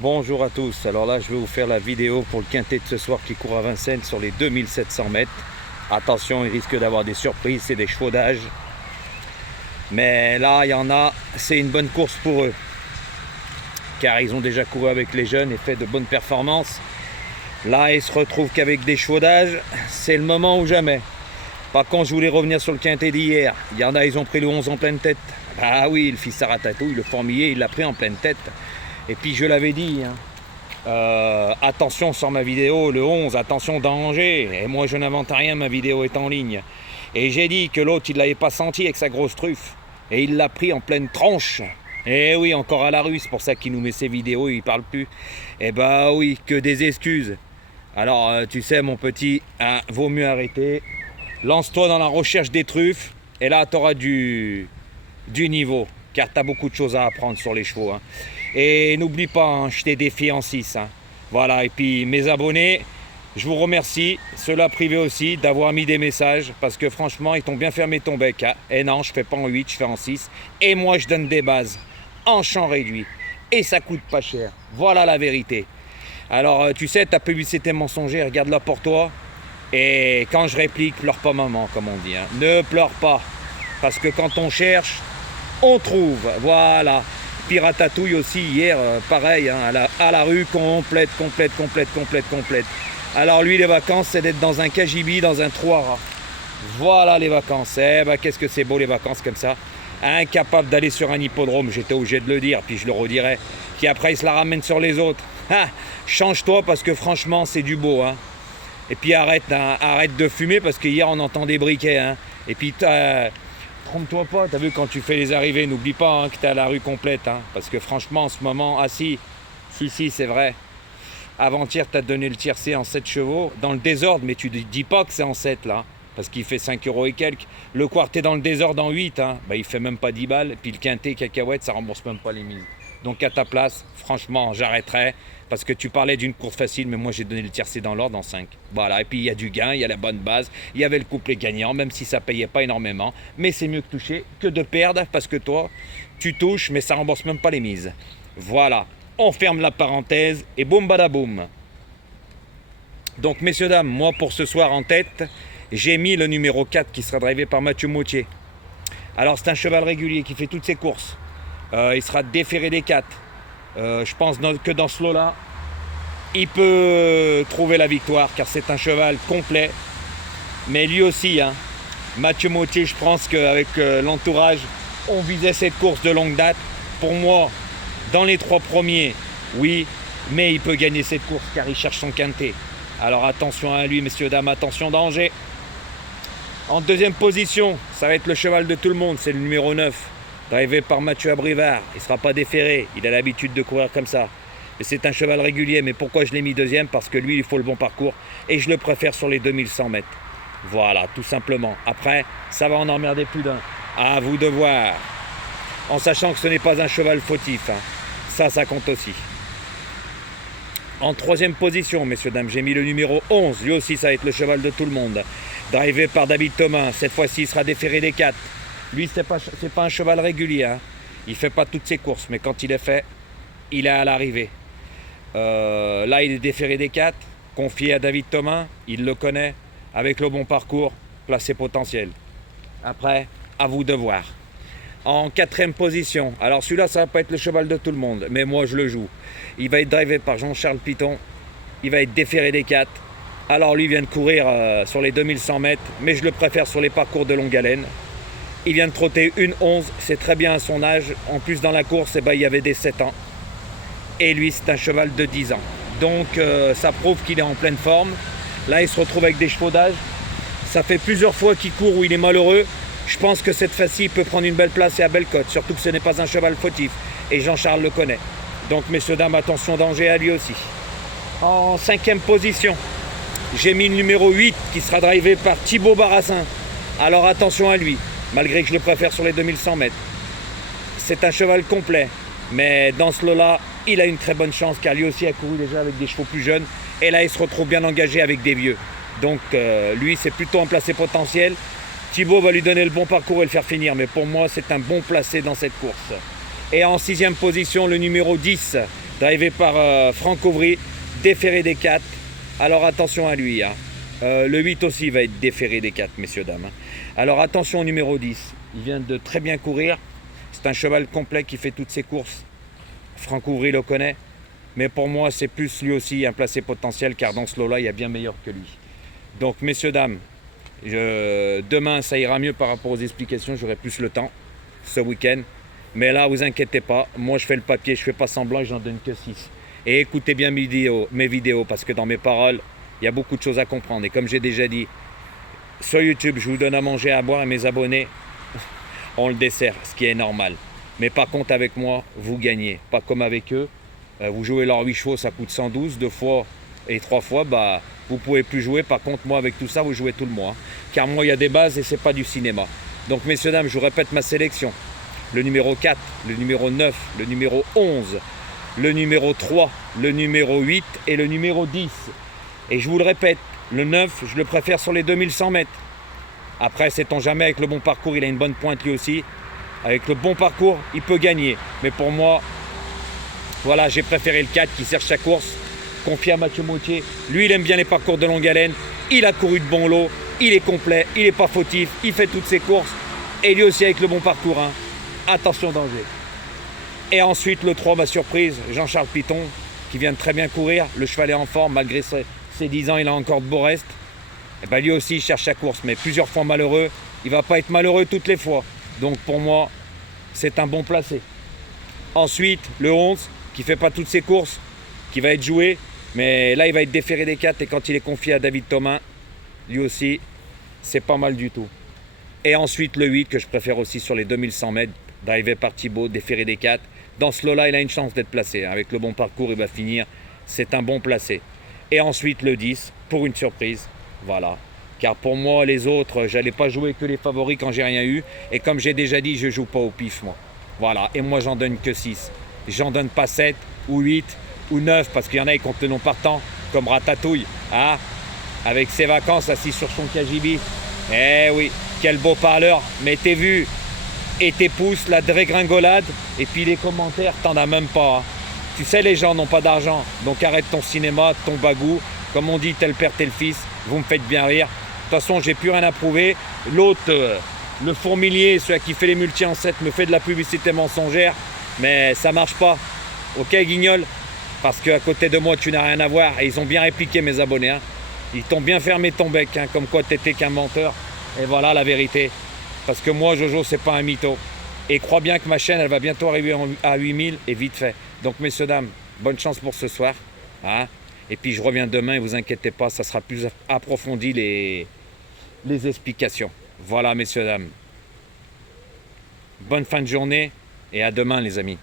Bonjour à tous, alors là je vais vous faire la vidéo pour le quintet de ce soir qui court à Vincennes sur les 2700 mètres. Attention, il risque d'avoir des surprises, c'est des chevaux d'âge. Mais là il y en a, c'est une bonne course pour eux. Car ils ont déjà couru avec les jeunes et fait de bonnes performances. Là ils se retrouvent qu'avec des chevaux d'âge, c'est le moment ou jamais. Par contre je voulais revenir sur le quintet d'hier. Il y en a, ils ont pris le 11 en pleine tête. Ah oui, le fils Saratatou, le formillé, il l'a pris en pleine tête. Et puis je l'avais dit, attention sur ma vidéo, le 11, attention danger. Et moi je n'invente rien, ma vidéo est en ligne. Et j'ai dit que l'autre il ne l'avait pas senti avec sa grosse truffe. Et il l'a pris en pleine tronche. Et oui, encore à la rue, c'est pour ça qu'il nous met ses vidéos, il parle plus. Eh bah oui, que des excuses. Alors tu sais mon petit, vaut mieux arrêter. Lance-toi dans la recherche des truffes. Et là tu auras du niveau. Car tu as beaucoup de choses à apprendre sur les chevaux. Et n'oublie pas, je t'ai défié en 6. Voilà, et puis mes abonnés, je vous remercie, ceux-là privés aussi, d'avoir mis des messages, parce que franchement, ils t'ont bien fermé ton bec. Et non, je fais pas en 8, je fais en 6. Et moi, je donne des bases, en champ réduit. Et ça coûte pas cher. Voilà la vérité. Alors, tu sais, ta publicité mensongère, regarde-la pour toi. Et quand je réplique, pleure pas maman, comme on dit. Ne pleure pas. Parce que quand on cherche, on trouve. Voilà. Piratatouille aussi hier, pareil, à la rue, complète. Alors lui, les vacances, c'est d'être dans un cagibi, dans un trou à rats. Voilà les vacances. Eh ben, qu'est-ce que c'est beau les vacances comme ça. Incapable d'aller sur un hippodrome, j'étais obligé de le dire, puis je le redirai. Puis après, il se la ramène sur les autres. Change-toi parce que franchement, c'est du beau. Et puis arrête de fumer parce qu'hier, on entend des briquets. Et puis trompe-toi pas, t'as vu quand tu fais les arrivées, n'oublie pas que t'es à la rue complète. Parce que franchement, en ce moment, si, c'est vrai. Avant-hier, t'as donné le tiercé en 7 chevaux, dans le désordre, mais tu dis pas que c'est en 7 là, parce qu'il fait 5 € et quelques. Le quartet dans le désordre en 8, il fait même pas 10 balles. Puis le quintet, cacahuète, ça rembourse même pas les mises. Donc à ta place, franchement, j'arrêterai. Parce que tu parlais d'une course facile, mais moi j'ai donné le tiercé dans l'ordre en 5. Voilà, et puis il y a du gain, il y a la bonne base, il y avait le couplet gagnant, même si ça payait pas énormément. Mais c'est mieux de toucher que de perdre, parce que toi, tu touches, mais ça rembourse même pas les mises. Voilà, on ferme la parenthèse, et boum badaboum. Donc messieurs, dames, moi pour ce soir en tête, j'ai mis le numéro 4 qui sera drivé par Mathieu Moutier. Alors c'est un cheval régulier qui fait toutes ses courses. Il sera déféré des 4. Je pense que dans ce lot-là, il peut trouver la victoire car c'est un cheval complet. Mais lui aussi, Mathieu Moutier, je pense qu'avec l'entourage, on visait cette course de longue date. Pour moi, dans les 3 premiers, oui, mais il peut gagner cette course car il cherche son quintet. Alors attention à lui, messieurs, dames, attention, danger. En deuxième position, ça va être le cheval de tout le monde, c'est le numéro 9. Drivé par Mathieu Abrivard, il ne sera pas déféré, il a l'habitude de courir comme ça. Et c'est un cheval régulier, mais pourquoi je l'ai mis deuxième? Parce que lui, il faut le bon parcours et je le préfère sur les 2100 mètres. Voilà, tout simplement. Après, ça va en emmerder plus d'un. À vous de voir. En sachant que ce n'est pas un cheval fautif. Ça compte aussi. En troisième position, messieurs, dames, j'ai mis le numéro 11. Lui aussi, ça va être le cheval de tout le monde. Drivé par David Thomas. Cette fois-ci, il sera déféré des 4. Lui, c'est pas un cheval régulier. Il ne fait pas toutes ses courses, mais quand il est fait, il est à l'arrivée. Là, il est déféré des 4, confié à David Thomas, il le connaît, avec le bon parcours, placé potentiel. Après, à vous de voir. En quatrième position, alors celui-là, ça va pas être le cheval de tout le monde, mais moi, je le joue. Il va être drivé par Jean-Charles Piton, il va être déféré des 4. Alors, lui vient de courir sur les 2100 mètres, mais je le préfère sur les parcours de longue haleine. Il vient de trotter une 11, c'est très bien à son âge. En plus, dans la course, il y avait des 7 ans. Et lui, c'est un cheval de 10 ans. Donc, ça prouve qu'il est en pleine forme. Là, il se retrouve avec des chevaux d'âge. Ça fait plusieurs fois qu'il court où il est malheureux. Je pense que cette fois-ci, il peut prendre une belle place et à belle cote. Surtout que ce n'est pas un cheval fautif. Et Jean-Charles le connaît. Donc, messieurs, dames, attention, danger à lui aussi. En cinquième position, j'ai mis le numéro 8 qui sera drivé par Thibaut Barassin. Alors, attention à lui. Malgré que je le préfère sur les 2100 mètres. C'est un cheval complet, mais dans ce lot-là, il a une très bonne chance car lui aussi a couru déjà avec des chevaux plus jeunes et là il se retrouve bien engagé avec des vieux. Donc lui c'est plutôt un placé potentiel. Thibaut va lui donner le bon parcours et le faire finir, mais pour moi c'est un bon placé dans cette course. Et en sixième position, le numéro 10 drivé par Franck Auvry, déféré des 4. Alors attention à lui. Hein. Le 8 aussi va être déféré des 4, messieurs, dames. Hein. Alors attention au numéro 10. Il vient de très bien courir. C'est un cheval complet qui fait toutes ses courses. Franck Auvry le connaît. Mais pour moi, c'est plus lui aussi un placé potentiel, car dans ce lot-là, il y a bien meilleur que lui. Donc, messieurs, dames, demain, ça ira mieux par rapport aux explications. J'aurai plus le temps ce week-end. Mais là, vous inquiétez pas. Moi, je fais le papier, je fais pas semblant, j'en donne que 6. Et écoutez bien mes vidéos, parce que dans mes paroles, il y a beaucoup de choses à comprendre. Et comme j'ai déjà dit, sur YouTube, je vous donne à manger, à boire, et mes abonnés, on le dessert, ce qui est normal. Mais par contre, avec moi, vous gagnez. Pas comme avec eux. Vous jouez leurs 8 chevaux, ça coûte 112, 2 fois et 3 fois, bah, vous ne pouvez plus jouer. Par contre, moi, avec tout ça, vous jouez tout le mois. Hein. Car moi, il y a des bases et ce n'est pas du cinéma. Donc, messieurs, dames, je vous répète ma sélection. Le numéro 4, le numéro 9, le numéro 11, le numéro 3, le numéro 8 et le numéro 10. Et je vous le répète, le 9, je le préfère sur les 2100 mètres. Après, sait-on jamais, avec le bon parcours, il a une bonne pointe lui aussi. Avec le bon parcours, il peut gagner. Mais pour moi, voilà, j'ai préféré le 4 qui cherche sa course. Confié à Mathieu Mautier. Lui, il aime bien les parcours de longue haleine. Il a couru de bon lot. Il est complet. Il n'est pas fautif. Il fait toutes ses courses. Et lui aussi avec le bon parcours. Hein. Attention, danger. Et ensuite, le 3, ma surprise, Jean-Charles Piton, qui vient de très bien courir. Le cheval est en forme. Malgré ses 10 ans, il a encore de beaux restes. Et ben, lui aussi, il cherche sa course. Mais plusieurs fois malheureux. Il ne va pas être malheureux toutes les fois. Donc pour moi, c'est un bon placé. Ensuite, le 11, qui ne fait pas toutes ses courses, qui va être joué, mais là il va être déféré des 4 et quand il est confié à David Thomas, lui aussi, c'est pas mal du tout. Et ensuite le 8, que je préfère aussi sur les 2100 mètres, drivé par Thibaut, déféré des 4. Dans ce lot-là, il a une chance d'être placé. Avec le bon parcours, il va finir. C'est un bon placé. Et ensuite le 10, pour une surprise, voilà. Car pour moi, les autres, j'allais pas jouer que les favoris quand j'ai rien eu. Et comme j'ai déjà dit, je joue pas au pif, moi. Voilà, et moi j'en donne que 6. J'en donne pas 7 ou 8 ou 9 parce qu'il y en a qui comptent le nom partant, comme Ratatouille, hein, avec ses vacances assis sur son cagibi. Eh oui, quel beau parleur, mais t'es vu, et tes pouces, la dégringolade, et puis les commentaires, t'en as même pas. Hein. Tu sais, les gens n'ont pas d'argent, donc arrête ton cinéma, ton bagou, comme on dit, tel père, tel fils, vous me faites bien rire. De toute façon, j'ai plus rien à prouver. L'autre, le fourmilier, celui qui fait les multi en 7, me fait de la publicité mensongère, mais ça marche pas. Ok, Guignol? Parce qu'à côté de moi, tu n'as rien à voir. Et ils ont bien répliqué, mes abonnés. Hein. Ils t'ont bien fermé ton bec, hein, comme quoi t'étais qu'un menteur. Et voilà la vérité. Parce que moi, Jojo, c'est pas un mytho. Et crois bien que ma chaîne, elle va bientôt arriver à 8000 et vite fait. Donc, messieurs, dames, bonne chance pour ce soir. Hein. Et puis, je reviens demain, et vous inquiétez pas, ça sera plus approfondi les explications. Voilà, messieurs, dames. Bonne fin de journée et à demain, les amis.